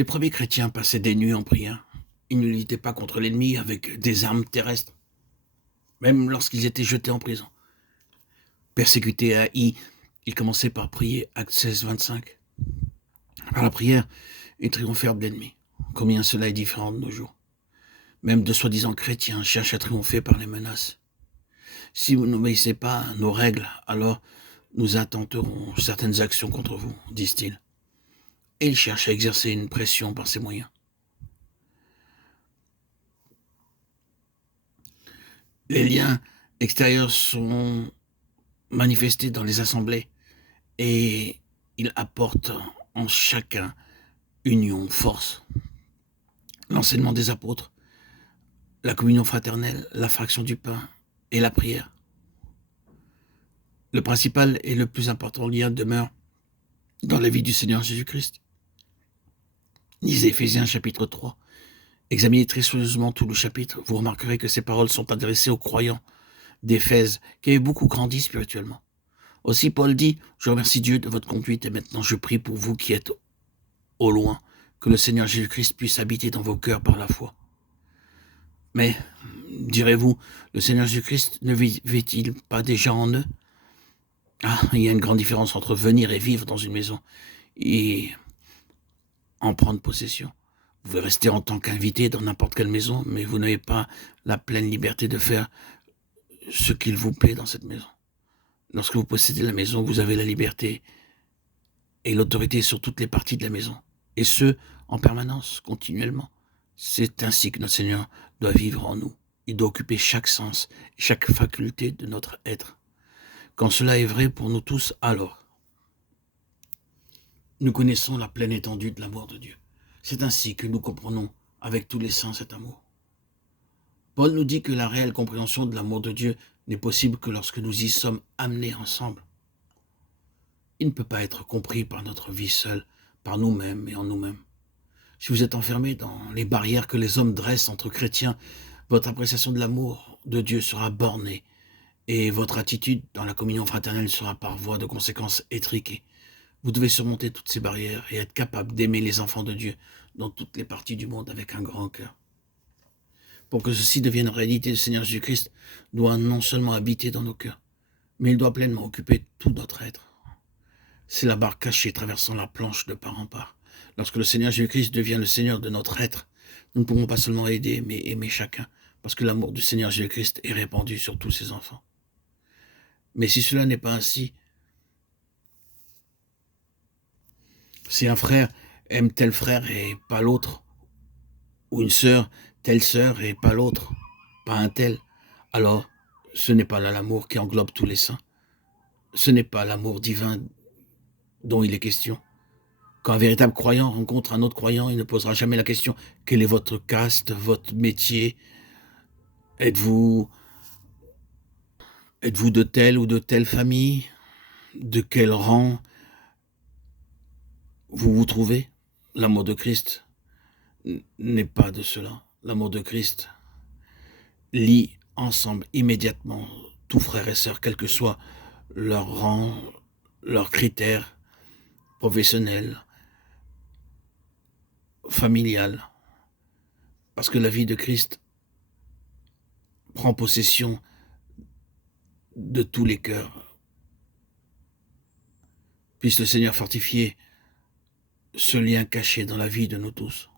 Les premiers chrétiens passaient des nuits en prière. Ils ne luttaient pas contre l'ennemi avec des armes terrestres, même lorsqu'ils étaient jetés en prison. Persécutés et haïs, ils commençaient par prier, Acte 16, 25. Par la prière, ils triomphèrent de l'ennemi. Combien cela est différent de nos jours. Même de soi-disant chrétiens cherchent à triompher par les menaces. Si vous n'obéissez pas à nos règles, alors nous intenterons certaines actions contre vous, disent-ils. Et ils cherchent à exercer une pression par ces moyens. Les liens extérieurs sont manifestés dans les assemblées et ils apportent en chacun union, force. L'enseignement des apôtres, la communion fraternelle, la fraction du pain et la prière. Le principal et le plus important lien demeure dans la vie du Seigneur Jésus-Christ. Lisez Éphésiens chapitre 3. Examinez très soigneusement tout le chapitre. Vous remarquerez que ces paroles sont adressées aux croyants d'Éphèse qui avaient beaucoup grandi spirituellement. Aussi Paul dit, je remercie Dieu de votre conduite et maintenant je prie pour vous qui êtes au loin, que le Seigneur Jésus-Christ puisse habiter dans vos cœurs par la foi. Mais, direz-vous, le Seigneur Jésus-Christ ne vit-il pas déjà en eux? Ah, il y a une grande différence entre venir et vivre dans une maison et en prendre possession. Vous pouvez rester en tant qu'invité dans n'importe quelle maison, mais vous n'avez pas la pleine liberté de faire ce qu'il vous plaît dans cette maison. Lorsque vous possédez la maison, vous avez la liberté et l'autorité sur toutes les parties de la maison. Et ce, en permanence, continuellement. C'est ainsi que notre Seigneur doit vivre en nous. Il doit occuper chaque sens, chaque faculté de notre être. Quand cela est vrai pour nous tous, alors nous connaissons la pleine étendue de l'amour de Dieu. C'est ainsi que nous comprenons avec tous les saints cet amour. Paul nous dit que la réelle compréhension de l'amour de Dieu n'est possible que lorsque nous y sommes amenés ensemble. Il ne peut pas être compris par notre vie seule, par nous-mêmes et en nous-mêmes. Si vous êtes enfermé dans les barrières que les hommes dressent entre chrétiens, votre appréciation de l'amour de Dieu sera bornée et votre attitude dans la communion fraternelle sera par voie de conséquence étriquée. Vous devez surmonter toutes ces barrières et être capable d'aimer les enfants de Dieu dans toutes les parties du monde avec un grand cœur. Pour que ceci devienne réalité, le Seigneur Jésus-Christ doit non seulement habiter dans nos cœurs, mais il doit pleinement occuper tout notre être. C'est la barre cachée traversant la planche de part en part. Lorsque le Seigneur Jésus-Christ devient le Seigneur de notre être, nous ne pouvons pas seulement aider, mais aimer chacun, parce que l'amour du Seigneur Jésus-Christ est répandu sur tous ses enfants. Mais si cela n'est pas ainsi, si un frère aime tel frère et pas l'autre, ou une telle sœur et pas l'autre, pas un tel, alors ce n'est pas là l'amour qui englobe tous les saints. Ce n'est pas l'amour divin dont il est question. Quand un véritable croyant rencontre un autre croyant, il ne posera jamais la question « Quelle est votre caste, votre métier? Êtes-vous de telle ou de telle famille? De quel rang vous vous trouvez ?» L'amour de Christ n'est pas de cela. L'amour de Christ lie ensemble immédiatement tous frères et sœurs, quel que soit leur rang, leurs critères professionnels, familial, parce que la vie de Christ prend possession de tous les cœurs. Puisse le Seigneur fortifier ce lien caché dans la vie de nous tous.